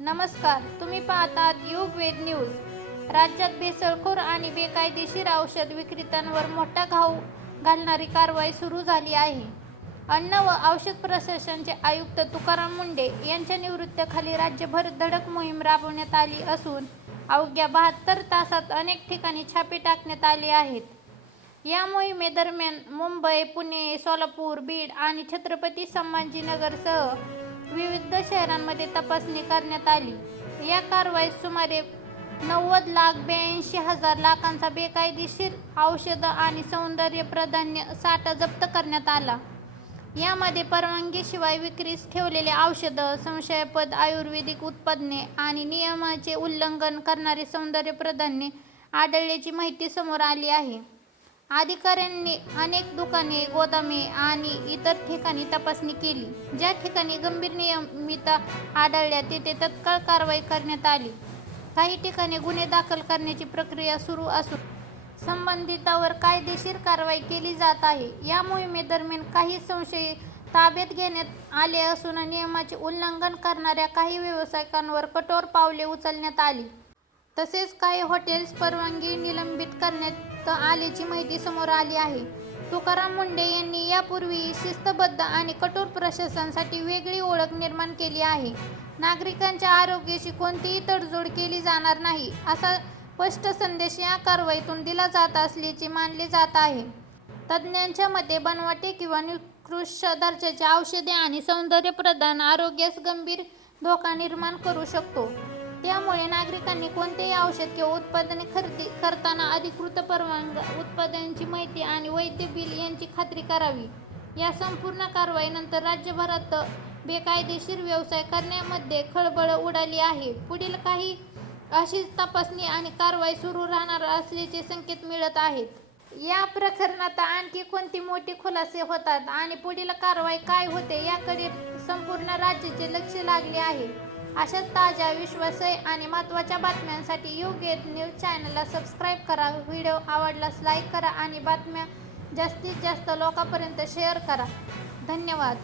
नमस्कार, तुम्ही पाहतात युगवेद न्यूज. राज्यात भेसळखोर आणि बेकायदेशीर औषध विक्रेत्यांवर मोठा घाव घालणारी कारवाई सुरू झाली आहे. अन्न व औषध प्रशासनाचे आयुक्त तुकाराम मुंढे यांच्या नेतृत्वाखाली राज्यभर धडक मोहीम राबवण्यात आली असून अवघ्या 72 तासात अनेक ठिकाणी छापे टाकण्यात आले आहेत. या मोहिमेदरम्यान मुंबई, पुणे, सोलापूर, बीड आणि छत्रपती संभाजीनगरसह विविध शहरांमध्ये तपासणी करण्यात आली. या कारवाईत सुमारे 90,82,000 लाखांचा बेकायदेशीर औषधं आणि सौंदर्यप्रधान साठा जप्त करण्यात आला. यामध्ये परवानगीशिवाय विक्रीस ठेवलेले औषधं, संशयास्पद आयुर्वेदिक उत्पादने आणि नियमांचे उल्लंघन करणारी सौंदर्यप्रधाने आढळल्याची माहिती समोर आली आहे. अधिकाऱ्यांनी अनेक दुकाने, गोदामे आणि इतर ठिकाणी तपासणी केली. ज्या ठिकाणी गंभीर अनियमितता आढळल्या तेथे तत्काळ कारवाई करण्यात आली. काही ठिकाणी गुन्हे दाखल करण्याची प्रक्रिया सुरू असून संबंधितांवर कायदेशीर कारवाई केली जात आहे. या मोहिमेदरम्यान काही संशयित ताब्यात घेण्यात आले असून नियमांचे उल्लंघन करणाऱ्या काही व्यावसायिकांवर कठोर पावले उचलण्यात आली. तसेच काही हॉटेल्स परवानगी निलंबित करण्यात आल्याची माहिती समोर आली आहे. तुकाराम मुंढे यांनी यापूर्वी शिस्तबद्ध आणि कठोर प्रशासनासाठी वेगळी ओळख निर्माण केली आहे. नागरिकांच्या आरोग्याशी कोणतीही तडजोड केली जाणार नाही, असा स्पष्ट संदेश या कारवाईतून दिला जात असल्याचे मानले जात आहे. तज्ज्ञांच्या मते बनवटे किंवा निकृष्ट दर्जाचे औषधे आणि सौंदर्यप्रधान आरोग्यास गंभीर धोका निर्माण करू शकतो. त्यामुळे नागरिकांनी कोणतेही औषध किंवा उत्पादने खरेदी करताना अधिकृत परवानगी, उत्पादनांची माहिती आणि वैध बिल यांची खात्री करावी. या संपूर्ण कारवाईनंतर राज्यभरात बेकायदेशीर व्यवसाय करण्यामध्ये खळबळ उडाली आहे. पुढील काही अशीच तपासणी आणि कारवाई सुरू राहणार असल्याचे संकेत मिळत आहेत. या प्रकरणात आणखी कोणती मोठी खुलासे होतात आणि पुढील कारवाई काय होते याकडे संपूर्ण राज्याचे लक्ष लागले आहे. अशाच ताज्या, विश्वासार्ह आणि महत्त्वाच्या बातम्यांसाठी युगवेद न्यूज चॅनलला सबस्क्राईब करा. व्हिडिओ आवडल्यास लाईक करा आणि बातम्या जास्तीत जास्त लोकांपर्यंत शेअर करा. धन्यवाद.